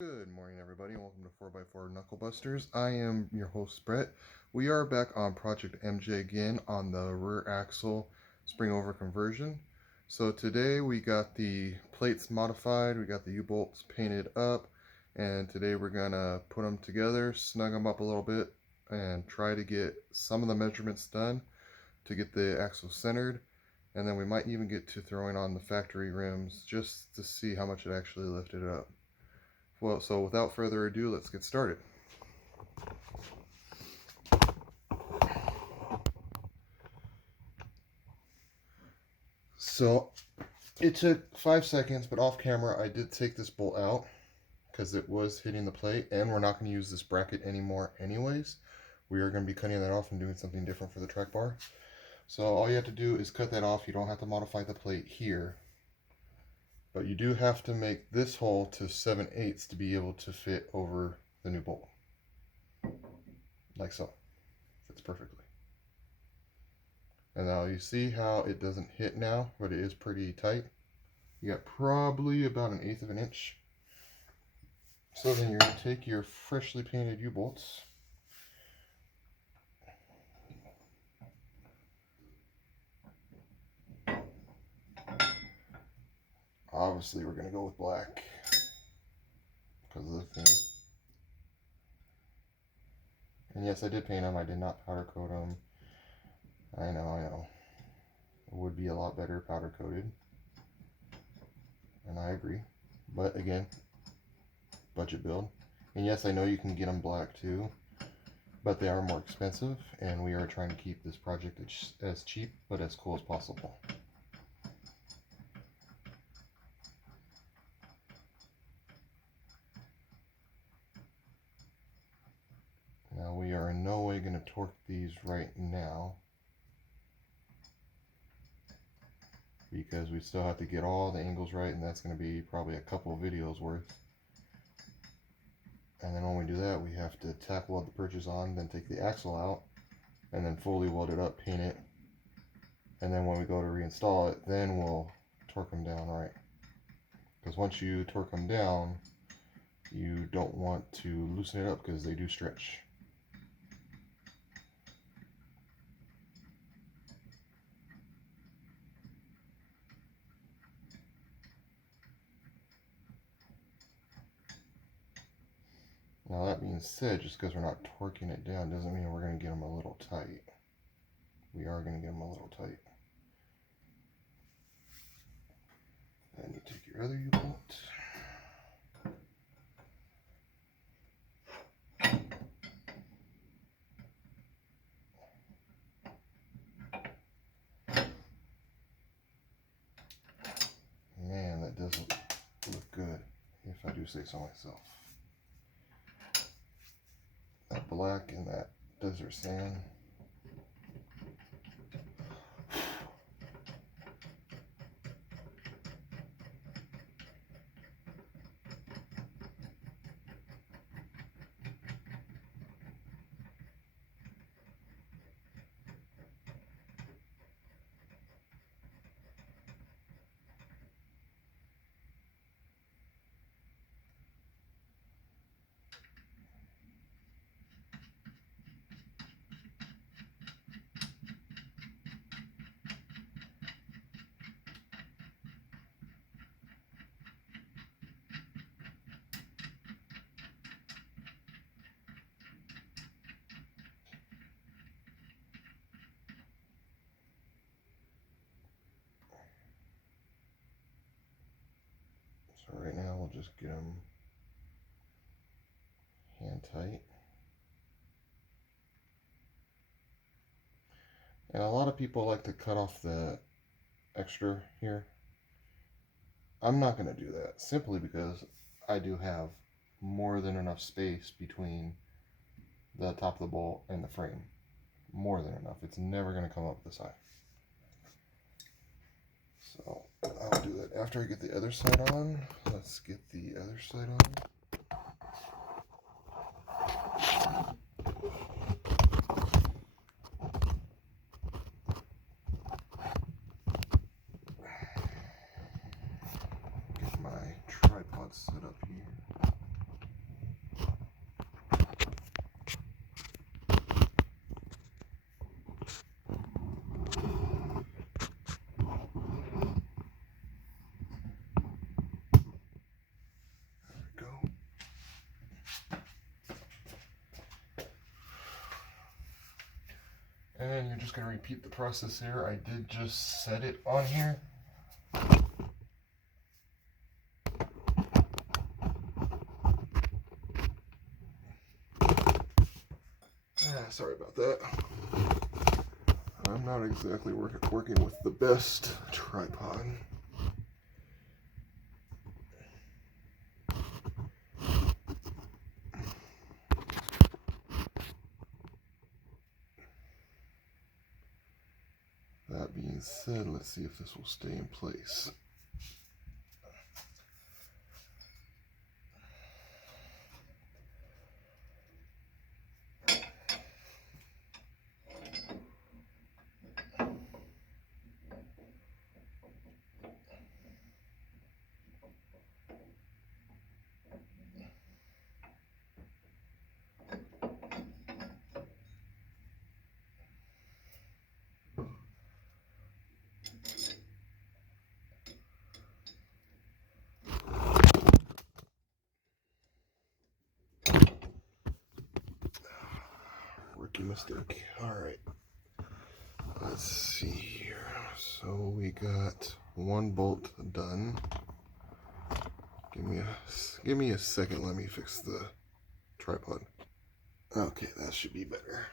Good morning, everybody, and welcome to 4x4 Knuckle Busters. I am your host, Brett. We are back on Project MJ again on the rear axle spring over conversion. So today we got the plates modified, we got the U-bolts painted up, and today we're gonna put them together, snug them up a little bit, and try to get some of the measurements done to get the axle centered. And then we might even get to throwing on the factory rims just to see how much it actually lifted up. Well, so without further ado, let's get started. So it took 5 seconds, but off camera I did take this bolt out because it was hitting the plate, and we're not going to use this bracket anymore anyways. We are going to be cutting that off and doing something different for the track bar. So all you have to do is cut that off. You don't have to modify the plate here, but you do have to make this hole to 7/8 to be able to fit over the new bolt, like so. Fits perfectly. And now you see how it doesn't hit now, but it is pretty tight. You got probably about 1/8 of an inch. So then you're going to take your freshly painted U-bolts. Obviously we're going to go with black because of the theme. And yes, I did paint them. I did not powder coat them. I know. It would be a lot better powder coated. And I agree. But again, budget build. And yes, I know you can get them black too, but they are more expensive, and we are trying to keep this project as cheap but as cool as possible. Now we are in no way going to torque these right now because we still have to get all the angles right, and that's going to be probably a couple of videos worth. And then when we do that, we have to tack weld the purchase on, then take the axle out, and then fully weld it up, paint it. And then when we go to reinstall it, then we'll torque them down right. Because once you torque them down, you don't want to loosen it up because they do stretch. Now that being said, just because we're not torquing it down doesn't mean we're going to get them a little tight. We are going to get them a little tight. Then you take your other U-bolt. Man, that doesn't look good, if I do say so myself. That black and that desert sand. So right now we'll just get them hand tight. And a lot of people like to cut off the extra here. I'm not going to do that simply because I do have more than enough space between the top of the bolt and the frame. More than enough. It's never going to come up this high. So I'll do that after I get the other side on. Let's get the other side on. Get my tripod set up here. And you're just going to repeat the process here. I did just set it on here. Sorry about that. I'm not exactly working with the best tripod. That being said, let's see if this will stay in place. Rookie mistake. Alright. Let's see here. So we got one bolt done. Give me a second. Let me fix the tripod. Okay, that should be better.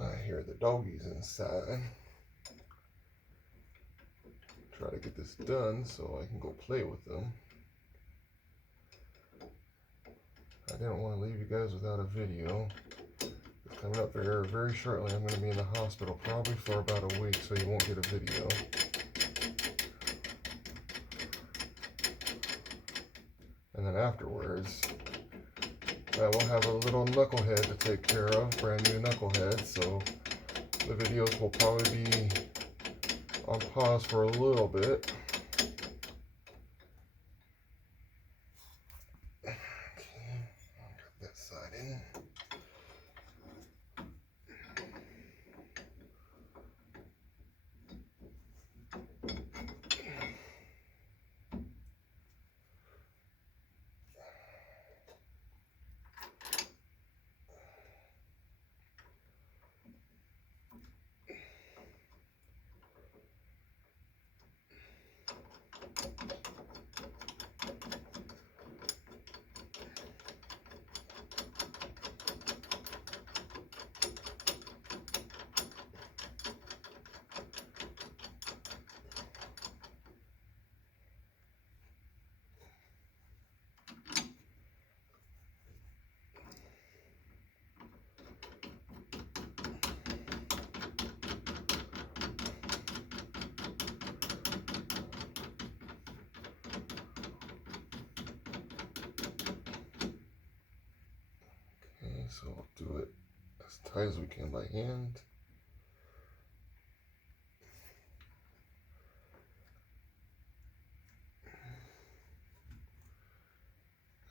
I hear the doggies inside. Try to get this done so I can go play with them. I didn't want to leave you guys without a video. Coming up very, very shortly, I'm going to be in the hospital probably for about a week, so you won't get a video. And then afterwards, I will have a little knucklehead to take care of, brand new knucklehead, so the videos will probably be on pause for a little bit. Okay, I'll cut that side in. So I'll do it as tight as we can by hand.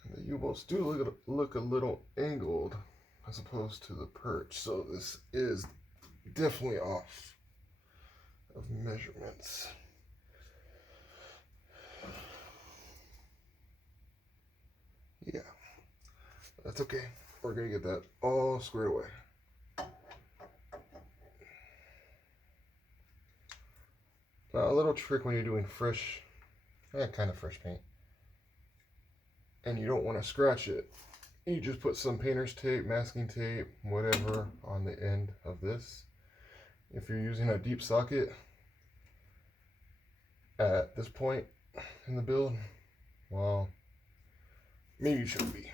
And the U-bolts do look a little angled as opposed to the perch, so this is definitely off of measurements. Yeah, that's okay. We're gonna get that all squared away. Now, a little trick when you're doing fresh, kind of fresh paint, and you don't want to scratch it, you just put some painter's tape, masking tape, whatever on the end of this. If you're using a deep socket at this point in the build, well, maybe you shouldn't be.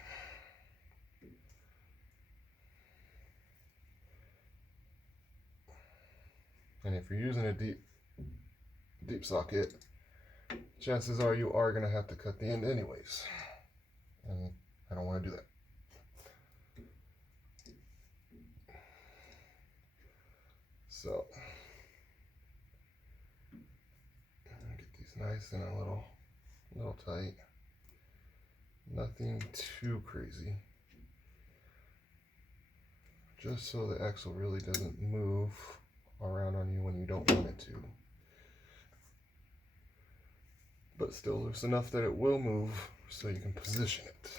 And if you're using a deep socket, chances are you are going to have to cut the end anyways. And I don't want to do that. So, get these nice and a little tight. Nothing too crazy. Just so the axle really doesn't move around on you when you don't want it to. but still loose enough that it will move so you can position it.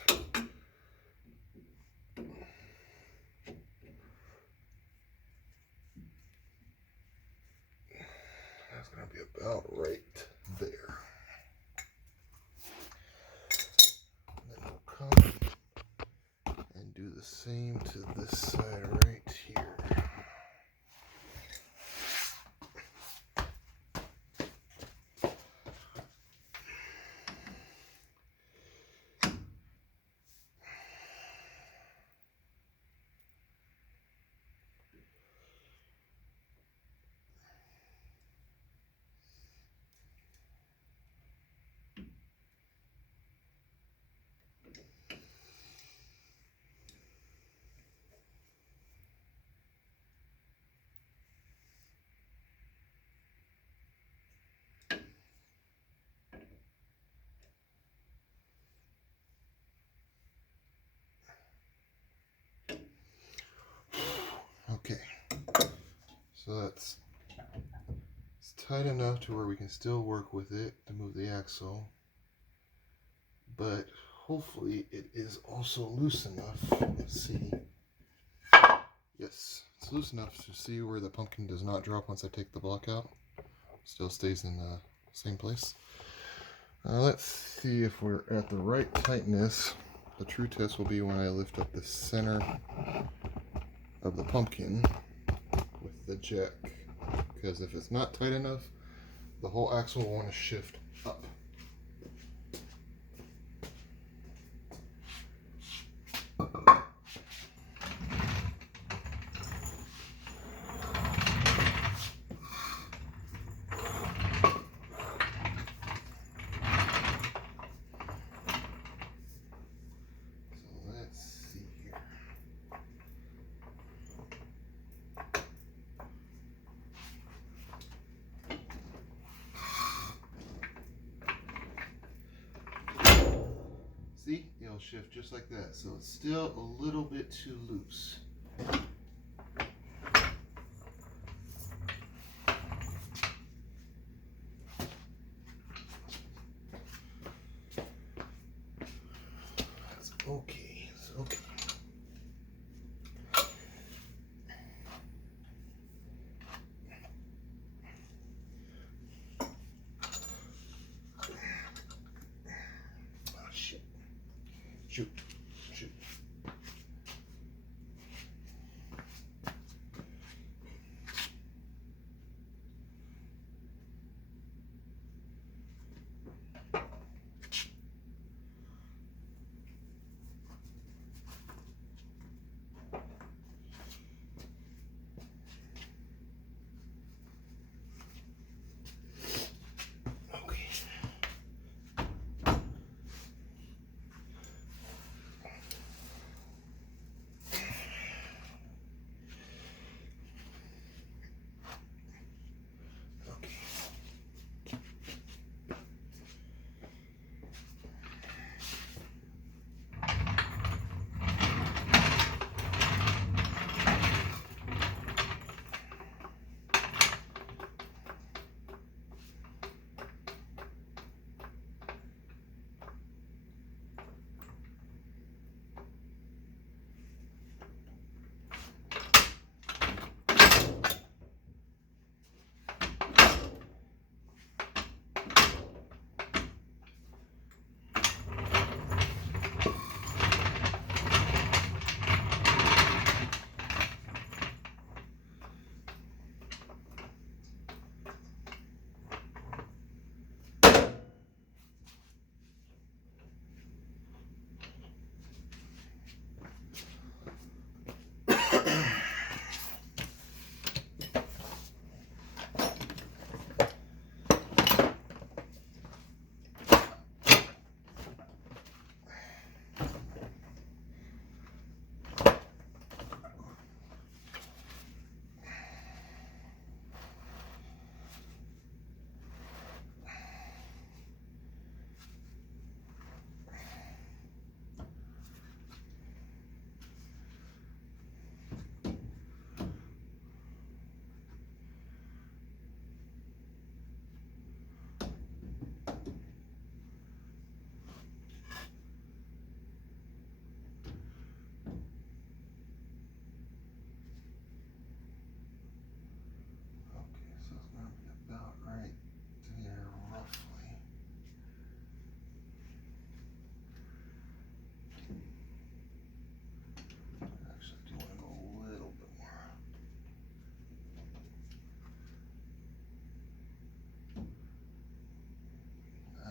That's going to be about right there. And then we'll come and do the same to this side right here. Okay, so it's tight enough to where we can still work with it to move the axle, but hopefully it is also loose enough. Let's see. Yes, it's loose enough to see where the pumpkin does not drop once I take the block out. Still stays in the same place. Let's see if we're at the right tightness. The true test will be when I lift up the center of the pumpkin with the jack, because if it's not tight enough, the whole axle will want to shift up. See, it'll shift just like that. So it's still a little bit too loose. That's okay. It's okay. Oh, shit. Shoot. Shoot.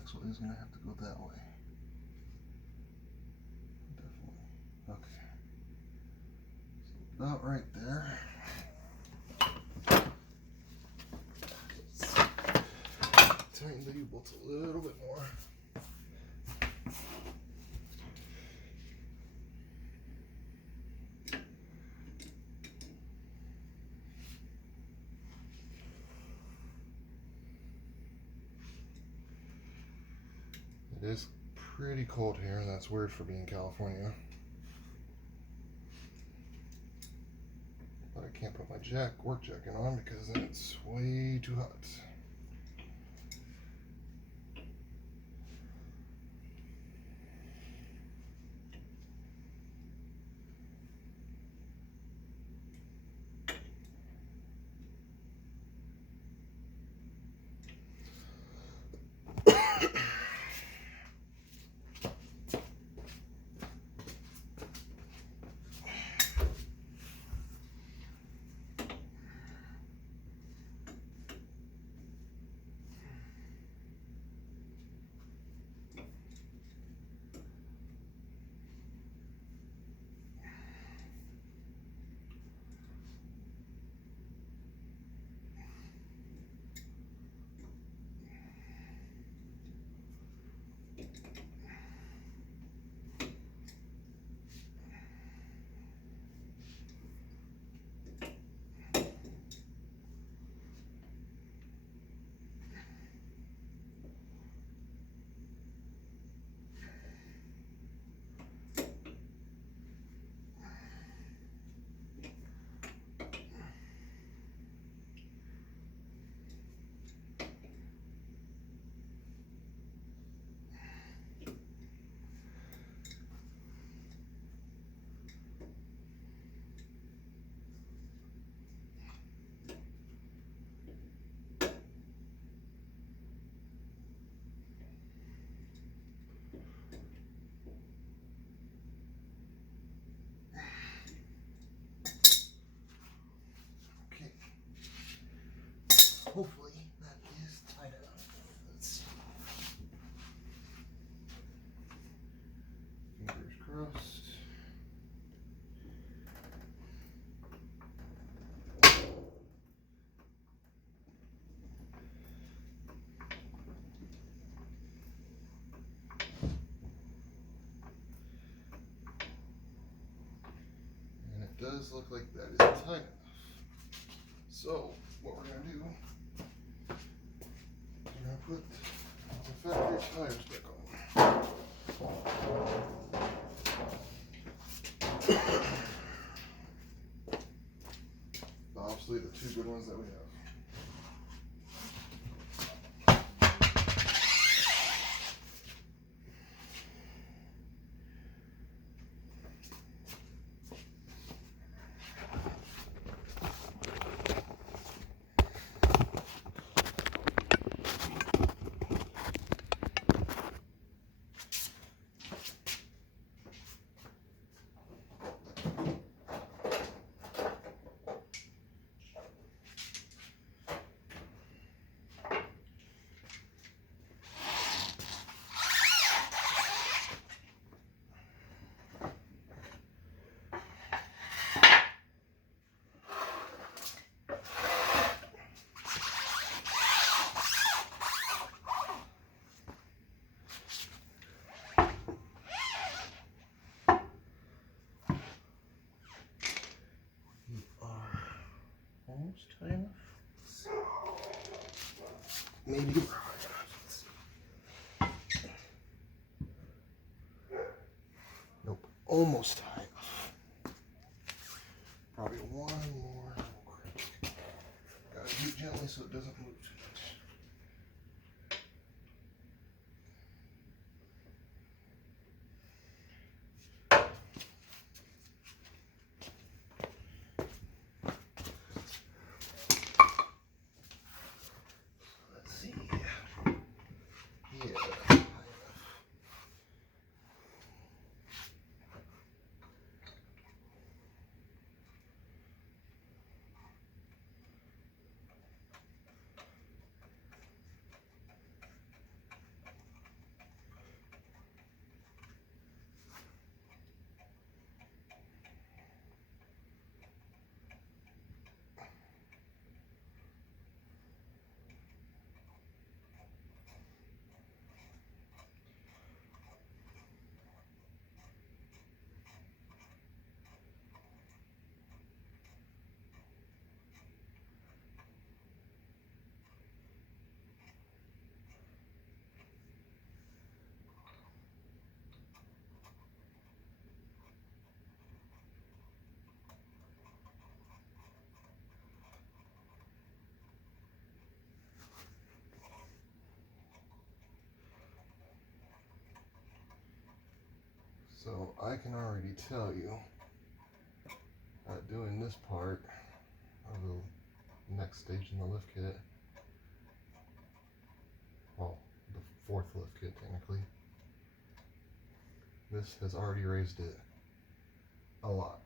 axle is going to have to go that way. Definitely. Okay. So about right there. Tighten the U-bolts a little bit more. It is pretty cold here, and that's weird for being California. But I can't put my work jacket on because then it's way too hot. Hopefully that is tight enough. Let's see. Fingers crossed. And it does look like that is tight enough. So what we're going to do, we're going to put the factory tires back on. Obviously the two good ones that we have. Almost tight enough. Maybe we're high enough. Nope, almost high enough. Probably one more. Gotta do it gently so it doesn't move too much. So I can already tell you that doing this part of the next stage in the lift kit, well, the fourth lift kit technically, this has already raised it a lot.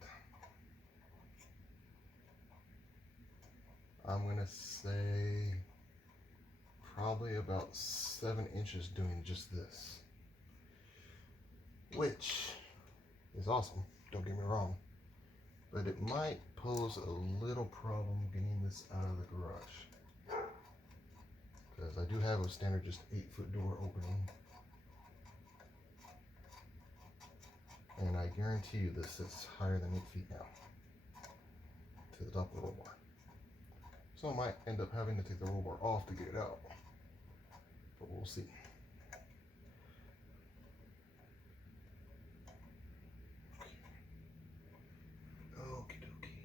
I'm gonna say probably about 7 inches doing just this, which is awesome, don't get me wrong, but it might pose a little problem getting this out of the garage, because I do have a standard just 8-foot door opening, and I guarantee you this is higher than 8 feet now to the top of the roll bar. So I might end up having to take the roll bar off to get it out, but we'll see. Okie dokie.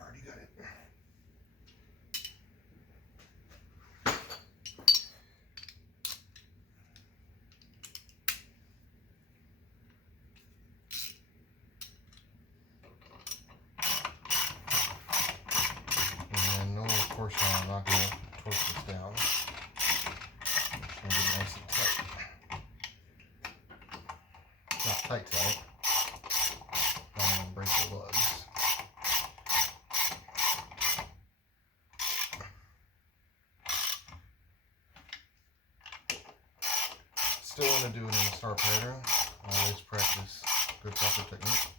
Already got it. And then, no, of course, I'm not going to torque this down. It's going to be nice and tight. Not tight. Don't want to break the lugs. Still want to do it in the star pattern. I always practice good proper technique.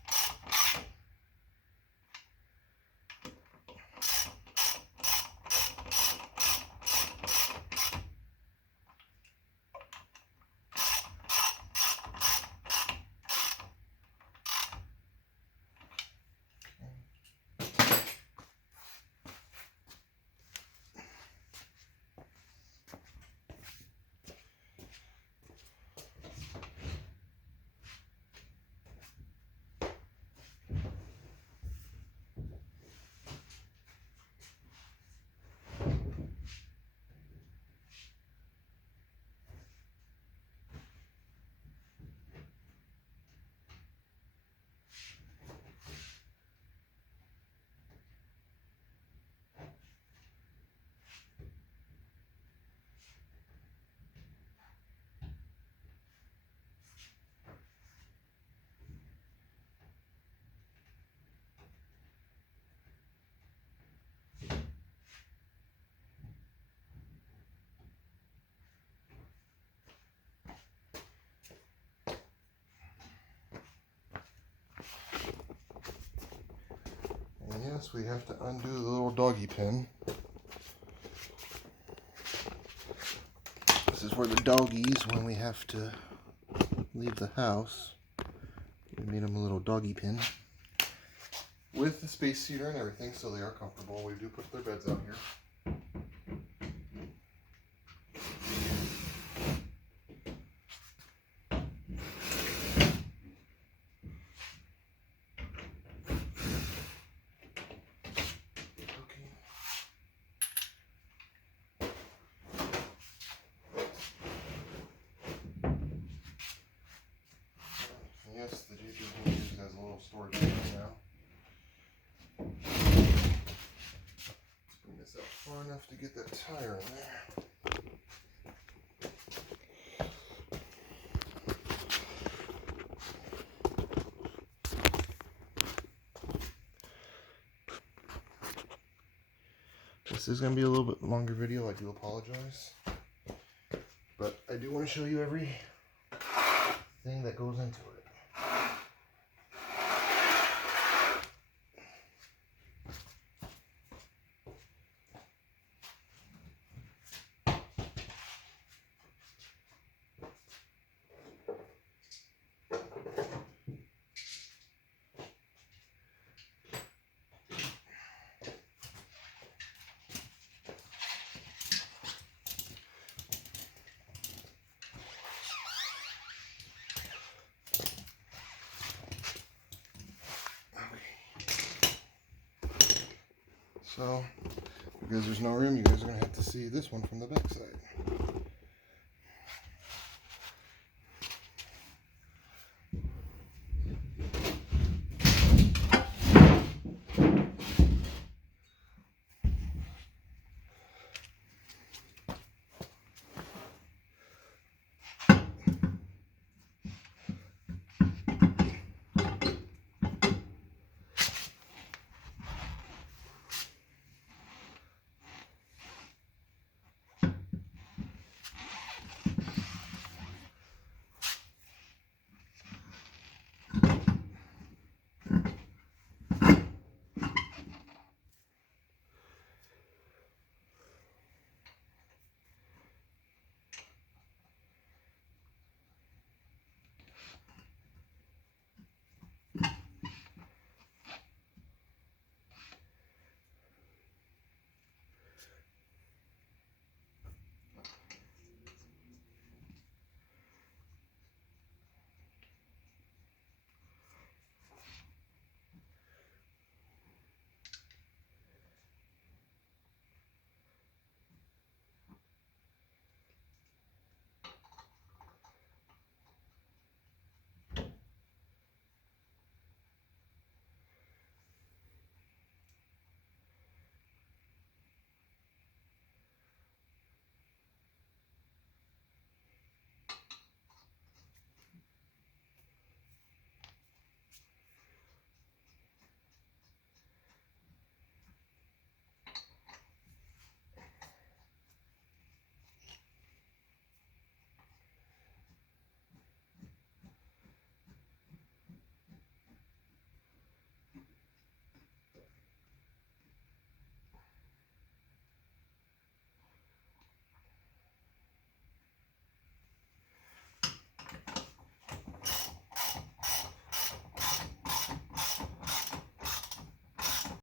And yes, we have to undo the little doggy pin. This is where the doggies, when we have to leave the house, we made them a little doggy pin with the space heater and everything, so they are comfortable. We do put their beds out here. Yes, the Jeep is being used as a little storage unit now. Let's bring this out far enough to get that tire in there. This is going to be a little bit longer video, I do apologize. But I do want to show you every thing that goes into it. So because there's no room, you guys are gonna have to see this one from the back side.